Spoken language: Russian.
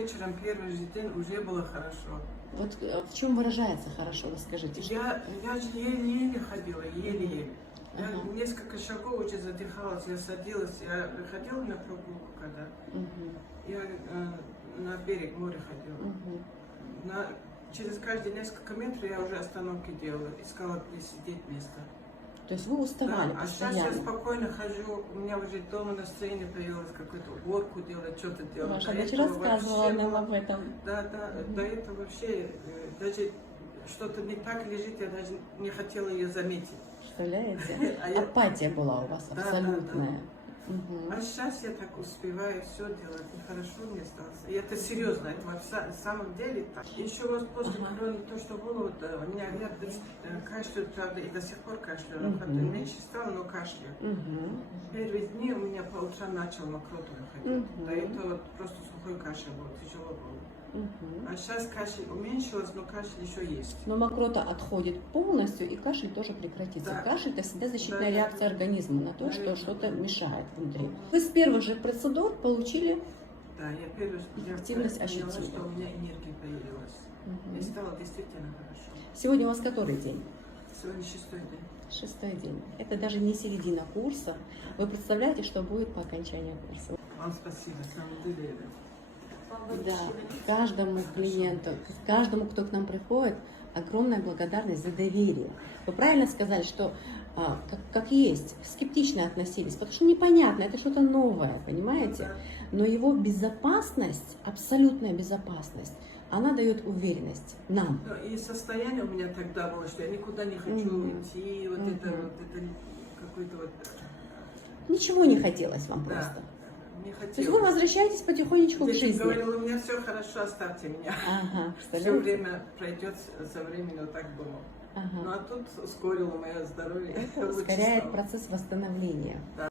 вечером первый же день уже было хорошо. Вот в чем выражается хорошо, расскажите. Я же еле-еле ходила, еле-еле. Я Ага. несколько шагов очень задыхалась, я садилась, я выходила на прогулку, когда я на берег моря ходила. Через каждые несколько метров я уже остановки делала, искала, где сидеть место. То есть вы уставали Да, а сейчас постоянно. я спокойно хожу, у меня уже дома настроение появилось, какую-то уборку делать, что-то делать. Ваша До дочь этого рассказывала вообще нам было- об этом. Да, до этого вообще даже что-то не так лежит, я даже не хотела ее заметить. Представляете? А я- Апатия была у вас Да, абсолютная. А сейчас я так успеваю все делать, и хорошо мне стало. И это серьезно, это на самом деле так. Еще вот после короны, то, что было, вот, у меня кашляют, правда, и до сих пор кашляю, меньше стало, но кашляю. Первые дни у меня по утрам начал мокрота выходить. До этого вот просто сухой кашель был, тяжело было. А сейчас кашель уменьшилась, но кашель еще есть. Но мокрота отходит полностью, и кашель тоже прекратится. Да. Кашель – это всегда защитная Да, реакция организма на то, Да, что да. что-то мешает внутри. Вы с первых же процедур получили Да, я первый Активность поняла, ощутила. что у меня энергия появилась. И стало действительно хорошо. Сегодня у вас который день? Сегодня 6-й день. 6-й день. Это даже не середина курса. Вы представляете, что будет по окончании курса? Вам спасибо, на самом деле. Да, каждому клиенту, каждому, кто к нам приходит, огромная благодарность за доверие. Вы правильно сказали, что как есть, скептично относились, потому что непонятно, это что-то новое, понимаете? Но его безопасность, абсолютная безопасность, она дает уверенность нам. И состояние у меня тогда было, что я никуда не хочу идти, вот это какой-то вот... Ничего не хотелось вам Да, просто. не То есть вы хотелось. возвращаетесь потихонечку к Дети жизни. говорила, у меня все хорошо, оставьте меня. Ага, Все представляете? время пройдет со временем, вот так думал. Ага. Ну а тут ускорило мое здоровье. Это Лучше ускоряет стало. процесс восстановления. Да.